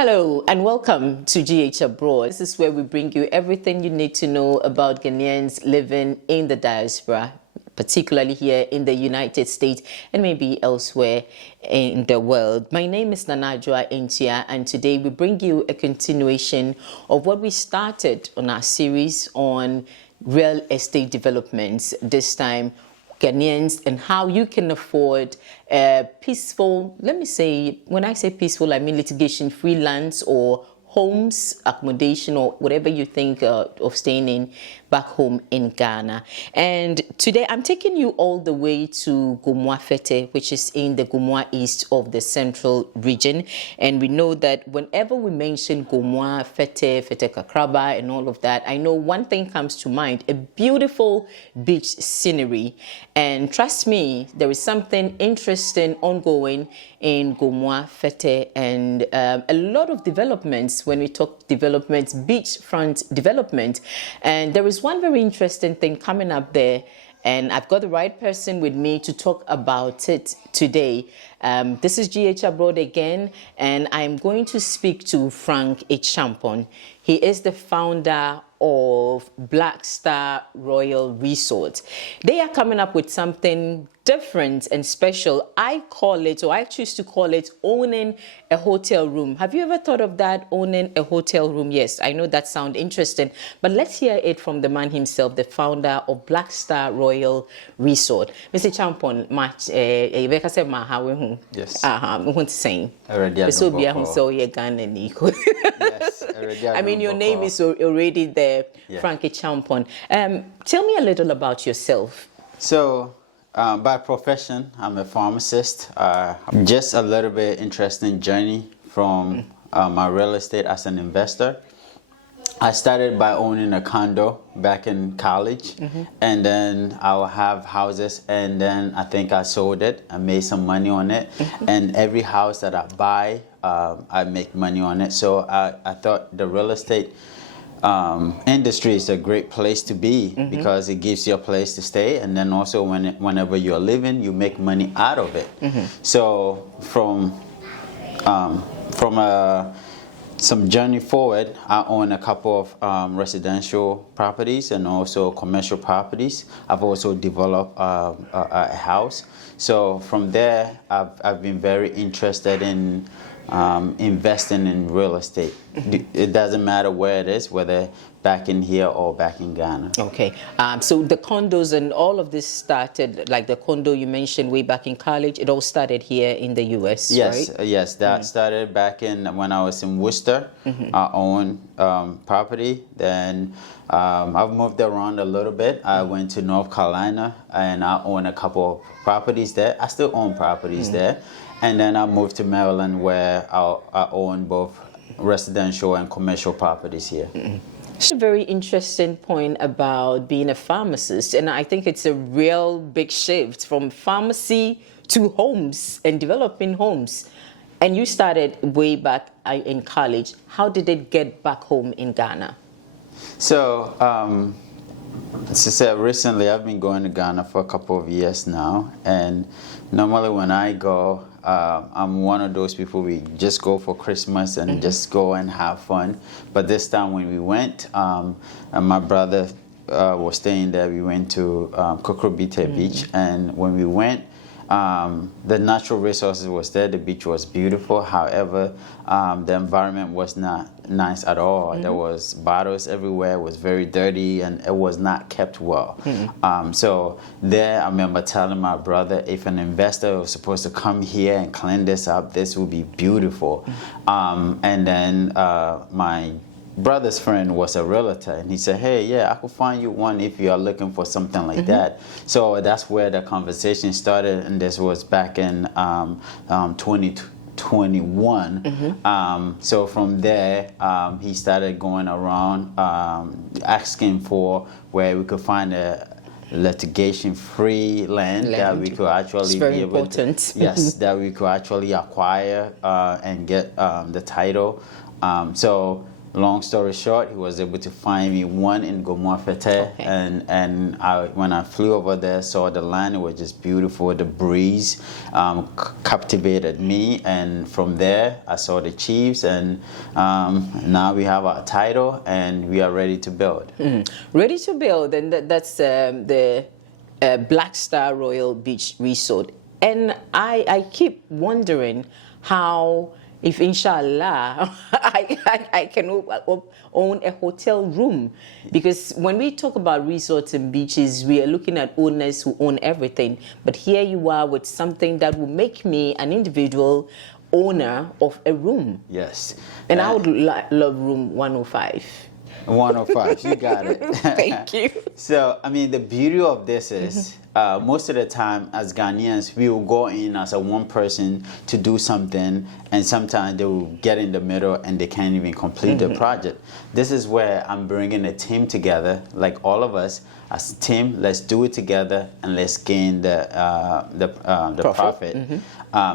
Hello and welcome to GH Abroad. This is where we bring you everything you need to know about Ghanaians living in the diaspora, particularly here in the United States and maybe elsewhere in the world. My name is Nanajua Entia, and today we bring you a continuation of what we started on our series on real estate developments, this time Ghanaians and how you can afford peaceful, let me say, when I say peaceful, I mean litigation-free lands or homes, accommodation, or whatever you think of staying in back home in Ghana. And today I'm taking you all the way to Gomua Fete, which is in the Gomua East of the Central region. And we know that whenever we mention Gomua Fete, Fete Kakraba, and all of that, I know one thing comes to mind: a beautiful beach scenery. And trust me, there is something interesting ongoing in Gomua Fete, and a lot of developments. When we talk developments, beachfront development, and there is one very interesting thing coming up there, and I've got the right person with me to talk about it today. This is GH Abroad again, and I'm going to speak to Frank Echampon. He is the founder of Black Star Royal Resort. They are coming up with something different and special. I call it, or I choose to call it, owning a hotel room. Have you ever thought of that, owning a hotel room? Yes, I know that sounds interesting, but let's hear it from the man himself, the founder of Black Star Royal Resort. Mr. Champon, yes. I want to say. Yes, I mean, your name is already there, yeah. Frankie Champon. Tell me a little about yourself. So, by profession, I'm a pharmacist. Just a little bit interesting journey from my real estate as an investor. I started by owning a condo back in college, and then I would have houses, and then I think I sold it. I made some money on it, and every house that I buy, I make money on it. So I thought the real estate industry is a great place to be because it gives you a place to stay, and then also whenever you're living, you make money out of it. So from some journey forward, I own a couple of residential properties and also commercial properties. I've also developed a house. So from there, I've been very interested in investing in real estate. It doesn't matter where it is, whether back in here or back in Ghana. Okay, so the condos and all of this started, like the condo you mentioned way back in college, it all started here in the US, yes, right? Yes, that started back in when I was in Worcester. I owned property. Then I've moved around a little bit. I went to North Carolina and I own a couple of properties there. I still own properties there. And then I moved to Maryland, where I own both residential and commercial properties here. A very interesting point about being a pharmacist, and I think it's a real big shift from pharmacy to homes and developing homes. And you started way back in college. How did it get back home in Ghana? So, as I said, recently I've been going to Ghana for a couple of years now, and normally when I go, I'm one of those people, we just go for Christmas and just go and have fun. But this time when we went, and my brother was staying there, we went to Kokrobite Beach, and when we went, the natural resources was there, the beach was beautiful. However, the environment was not nice at all. There was bottles everywhere, it was very dirty, and it was not kept well. So there, I remember telling my brother, if an investor was supposed to come here and clean this up, this would be beautiful. And then my brother's friend was a realtor, and he said, hey, yeah, I could find you one if you are looking for something like that. So that's where the conversation started, and this was back in 2021. So from there, he started going around asking for where we could find a litigation-free land that we could actually be able to, yes, that we could actually acquire and get the title. So long story short, he was able to find me one in Gomorfete, Okay. and when I flew over there, saw the land. It was just beautiful. The breeze captivated me, and from there I saw the chiefs, and now we have our title, and we are ready to build. Ready to build, and that's the Black Star Royal Beach Resort. And I keep wondering how, if inshallah, I can own a hotel room. Because when we talk about resorts and beaches, we are looking at owners who own everything. But here you are with something that will make me an individual owner of a room. Yes. And I would love room 105. 105, you got it. Thank you. So, I mean, the beauty of this is most of the time as Ghanaians, we will go in as a one person to do something, and sometimes they will get in the middle and they can't even complete the project. This is where I'm bringing a team together, like all of us as a team. Let's do it together and let's gain the profit.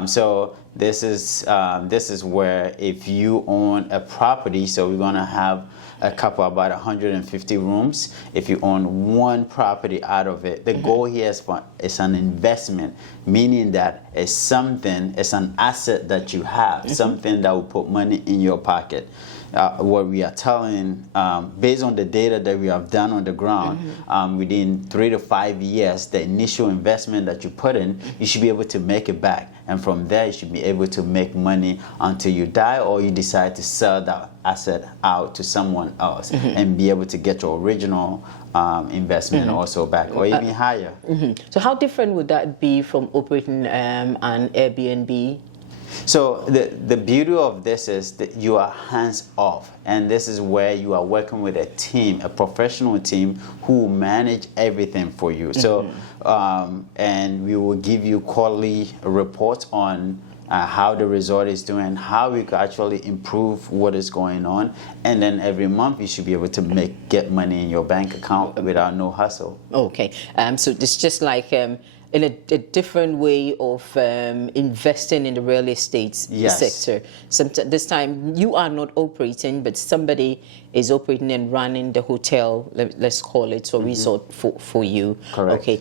So this is where if you own a property, so we're gonna have a couple about 150 rooms. If you own one property out of it, the goal here is an investment, meaning that it's an asset that you have, something that will put money in your pocket. What we are telling, based on the data that we have done on the ground, within 3 to 5 years, the initial investment that you put in, you should be able to make it back. And from there, you should be able to make money until you die, or you decide to sell that asset out to someone else and be able to get your original investment also back, or even higher. So how different would that be from operating an Airbnb? So the beauty of this is that you are hands off, and this is where you are working with a team, a professional team who will manage everything for you. So and we will give you quarterly reports on how the resort is doing, how we can actually improve what is going on, and then every month you should be able to get money in your bank account without no hustle. Okay, so it's just like in a different way of investing in the real estate sector. This time you are not operating, but somebody is operating and running the hotel, let's call it, or resort for you. Correct. Okay.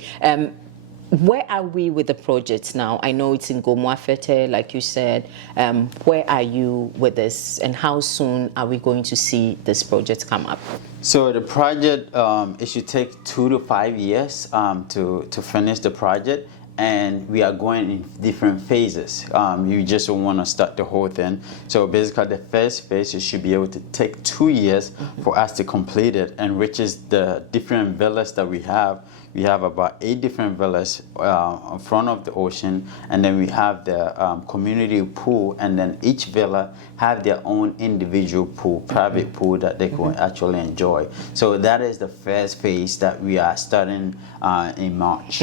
Where are we with the project now? I know it's in Gomorfete, like you said. Where are you with this, and how soon are we going to see this project come up? So the project, it should take 2 to 5 years to finish the project, and we are going in different phases. You just don't want to start the whole thing. So basically, the first phase, it should be able to take 2 years for us to complete it, and which is the different villas that we have. We have about 8 different villas in front of the ocean, and then we have the community pool, and then each villa have their own individual pool, private pool that they can actually enjoy. So that is the first phase that we are starting in March.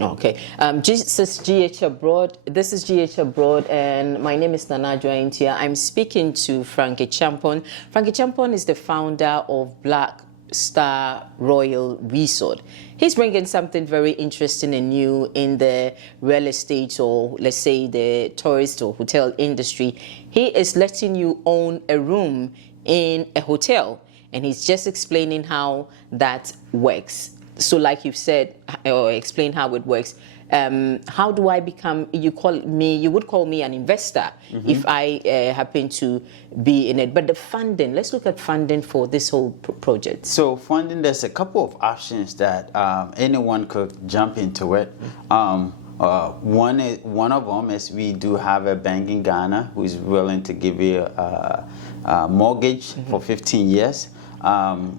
Okay. This is GH Abroad. This is GH Abroad, and my name is Nana Jointia. I'm speaking to Frankie Champon. Frankie Champon is the founder of Black Star Royal Resort. He's bringing something very interesting and new in the real estate, or let's say the tourist or hotel industry. He is letting you own a room in a hotel, and he's just explaining how that works. So like you've said, or explain how it works. How do I become, you would call me an investor if I happen to be in it. But the funding, let's look at funding for this whole project. So funding, there's a couple of options that anyone could jump into it. One of them is we do have a bank in Ghana who is willing to give you a mortgage for 15 years.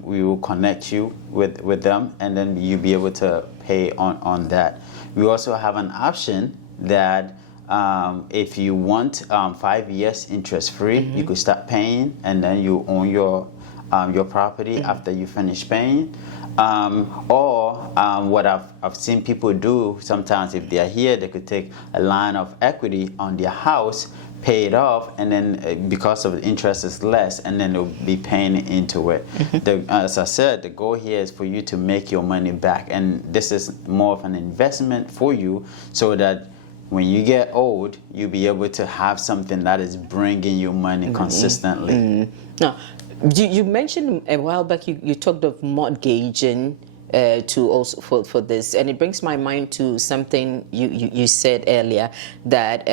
We will connect you with them, and then you'll be able to pay on that. We also have an option that if you want 5 years interest-free, you could start paying, and then you own your property after you finish paying. Or what I've seen people do sometimes, if they are here, they could take a line of equity on their house, pay it off, and then because of the interest is less, and then they'll be paying into it. As I said, the goal here is for you to make your money back, and this is more of an investment for you, so that when you get old, you'll be able to have something that is bringing you money consistently. Now, You mentioned a while back, you talked of mortgaging to also for this, and it brings my mind to something you said earlier, that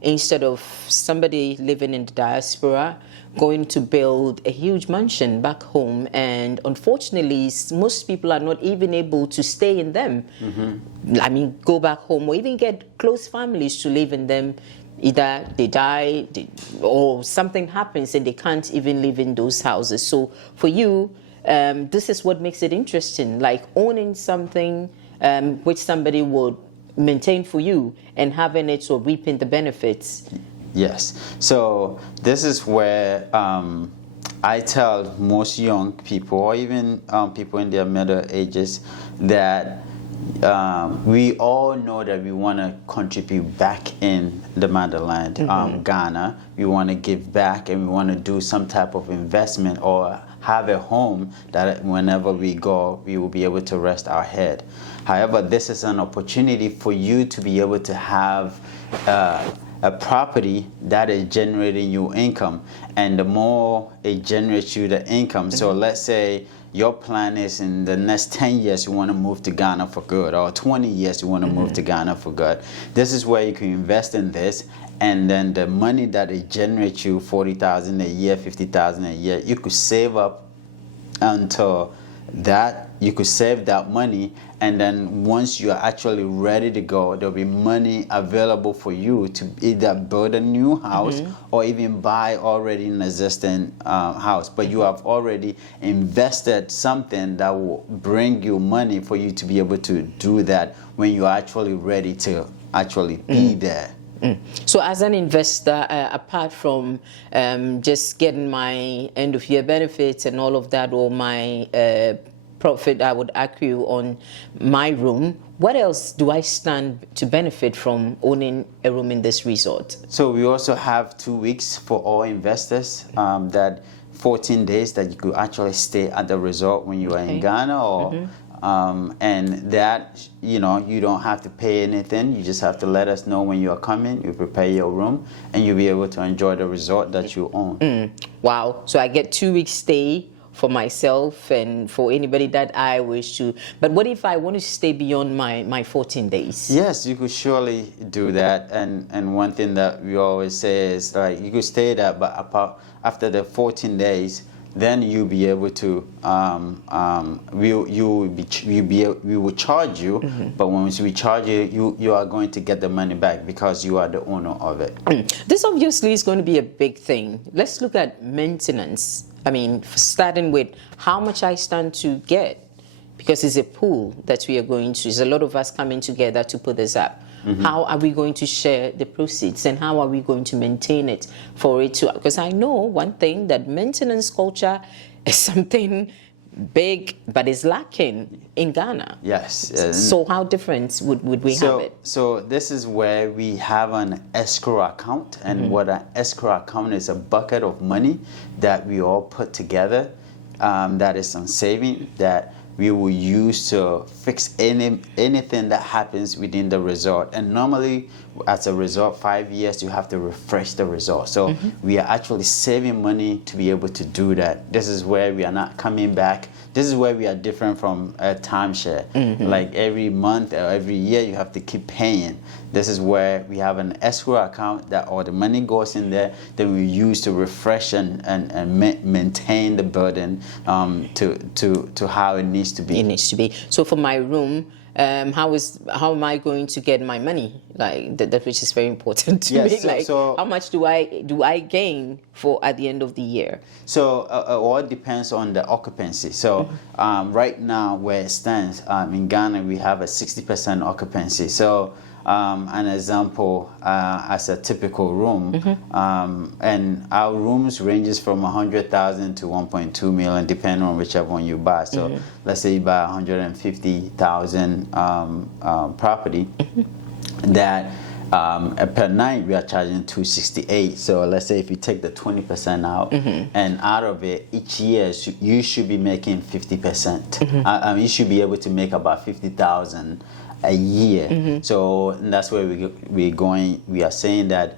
instead of somebody living in the diaspora going to build a huge mansion back home, and unfortunately most people are not even able to stay in them. I mean, go back home or even get close families to live in them. Either they die or something happens and they can't even live in those houses. So for you, this is what makes it interesting, like owning something which somebody would maintain for you and having it or reaping the benefits. Yes. So this is where I tell most young people, or even people in their middle ages, that we all know that we want to contribute back in the motherland, Ghana. We want to give back, and we want to do some type of investment or have a home that whenever we go, we will be able to rest our head. However, this is an opportunity for you to be able to have a property that is generating you income, and the more it generates you the income, so let's say your plan is in the next 10 years you want to move to Ghana for good, or 20 years you want to move to Ghana for good. This is where you can invest in this, and then the money that it generates you, 40,000 a year, 50,000 a year, you could save up until that, you could save that money, and then once you're actually ready to go, there'll be money available for you to either build a new house or even buy already an existing house. But you have already invested something that will bring you money for you to be able to do that when you're actually ready to actually be there. So as an investor, apart from just getting my end of year benefits and all of that, or my profit I would accrue on my room, what else do I stand to benefit from owning a room in this resort? So we also have 2 weeks for all investors, that 14 days that you could actually stay at the resort when you are in Ghana, or and that, you know, you don't have to pay anything. You just have to let us know when you are coming. You prepare your room, and you'll be able to enjoy the resort that you own. Wow. So I get 2 weeks stay for myself and for anybody that I wish to. But what if I want to stay beyond my 14 days? Yes, you could surely do that. And one thing that we always say is, like, you could stay there, but after the 14 days, then you'll be able to, we will charge you, but once we charge you, you are going to get the money back because you are the owner of it. This obviously is going to be a big thing. Let's look at maintenance. I mean, starting with how much I stand to get, because it's a pool that we are going to. There's a lot of us coming together to put this up. How are we going to share the proceeds, and how are we going to maintain it for it to? Because I know one thing, that maintenance culture is something big, but is lacking in Ghana. Yes. So how different would we have it? So this is where we have an escrow account, and what an escrow account is, a bucket of money that we all put together, that is on saving, that we will use to fix anything that happens within the resort. And normally, as a resort, 5 years, you have to refresh the resort. So we are actually saving money to be able to do that. This is where we are not coming back. This is where we are different from a timeshare. Like every month or every year, you have to keep paying. This is where we have an escrow account that all the money goes in there that we use to refresh and maintain the burden to how it needs to be. It needs to be. So for my room, how am I going to get my money? Like that, which is very important to me. Like, how much do I gain for at the end of the year? So all depends on the occupancy. So right now, where it stands in Ghana, we have a 60% occupancy. So an example, as a typical room, and our rooms ranges from 100,000 to 1.2 million, depending on whichever one you buy. So let's say you buy 150,000 property, that per night we are charging 268. So let's say if you take the 20% out, and out of it each year you should be making 50%. I mean, you should be able to make about 50,000 a year. So that's where we are saying that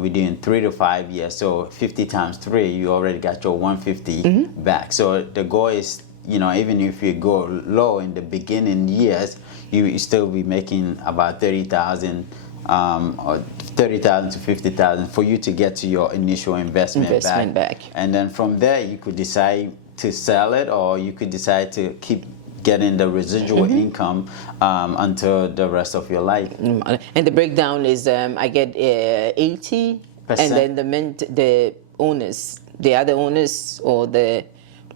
within 3 to 5 years. So 50 times 3, you already got your 150 back. So the goal is, even if you go low in the beginning years, you still be making about 30,000 or 30,000 to 50,000 for you to get to your initial investment back. And then from there, you could decide to sell it, or you could decide to keep getting the residual income until the rest of your life. And the breakdown is I get 80%, and then the owners, the other owners, or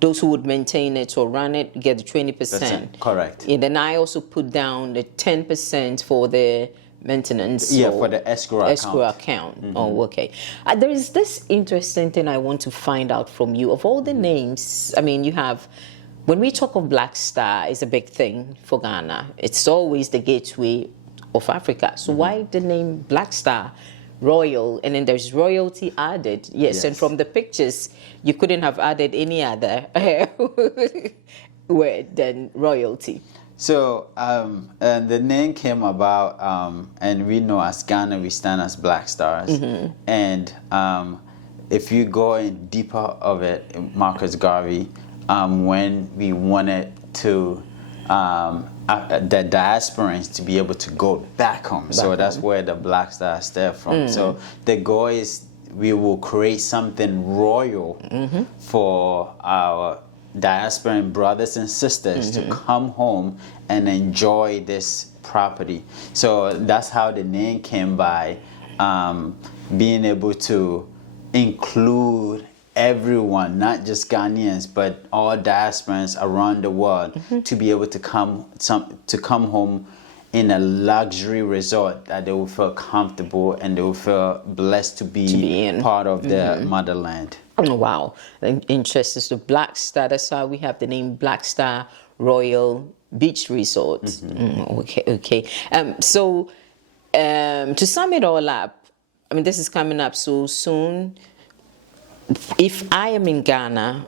those who would maintain it or run it, get the 20%. Correct. And then I also put down the 10% for the maintenance. Yeah, for the escrow account. Oh, okay. There is this interesting thing I want to find out from you. Of all the names, I mean, you have, when we talk of Black Star, it's a big thing for Ghana. It's always the gateway of Africa. So why the name Black Star? Royal, and then there's royalty added. Yes, and from the pictures, you couldn't have added any other word than royalty. So, and the name came about, and we know as Ghana, we stand as Black Stars. And if you go in deeper of it, Marcus Garvey, when we wanted to the diasporans to be able to go back home. So that's where the Black Star stems from. So the goal is we will create something royal for our diasporan brothers and sisters to come home and enjoy this property. So that's how the name came by, being able to include everyone, not just Ghanaians, but all diasporans around the world, to be able to come home in a luxury resort that they will feel comfortable and they will feel blessed to be part of their motherland. Oh, wow. Interesting. So Black Star, that's how we have the name Black Star Royal Beach Resort. Okay. So to sum it all up, I mean, this is coming up so soon. If I am in Ghana,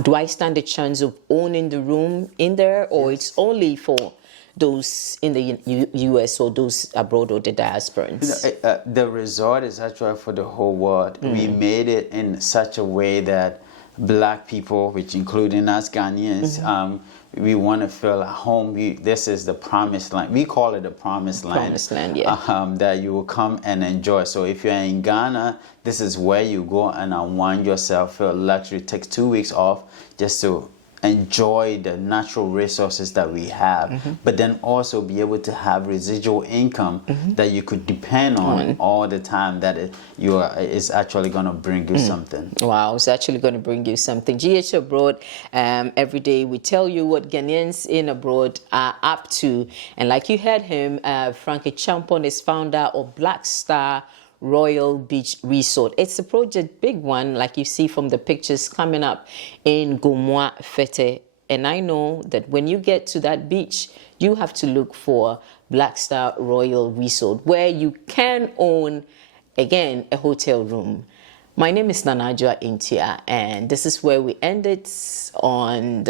do I stand a chance of owning the room in there, or it's only for those in the U.S. or those abroad or the diasporans? The resort is actually for the whole world. We made it in such a way that Black people, which including us Ghanaians, we want to feel at home. This is the promised land. We call it the promised land. Promised land, yeah. That you will come and enjoy. So if you're in Ghana, this is where you go and unwind yourself, feel luxury. Take 2 weeks off just to enjoy the natural resources that we have, but then also be able to have residual income that you could depend on all the time, that is actually going to bring you something. Wow, it's actually going to bring you something. GH Abroad, every day we tell you what Ghanaians in abroad are up to. And like you heard him, Frankie Champon is founder of Black Star Royal Beach Resort. It's a project, big one, like you see from the pictures, coming up in Gomoa Fete. And I know that when you get to that beach, you have to look for Black Star Royal Resort, where you can own, again, a hotel room. My name is Nanajua Intia, and this is where we ended on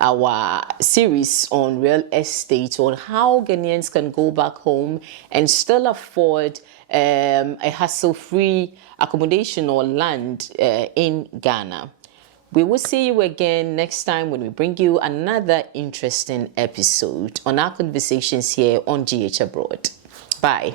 our series on real estate, on how Ghanaians can go back home and still afford a hassle-free accommodation or land in Ghana. We will see you again next time when we bring you another interesting episode on our conversations here on GH Abroad. Bye.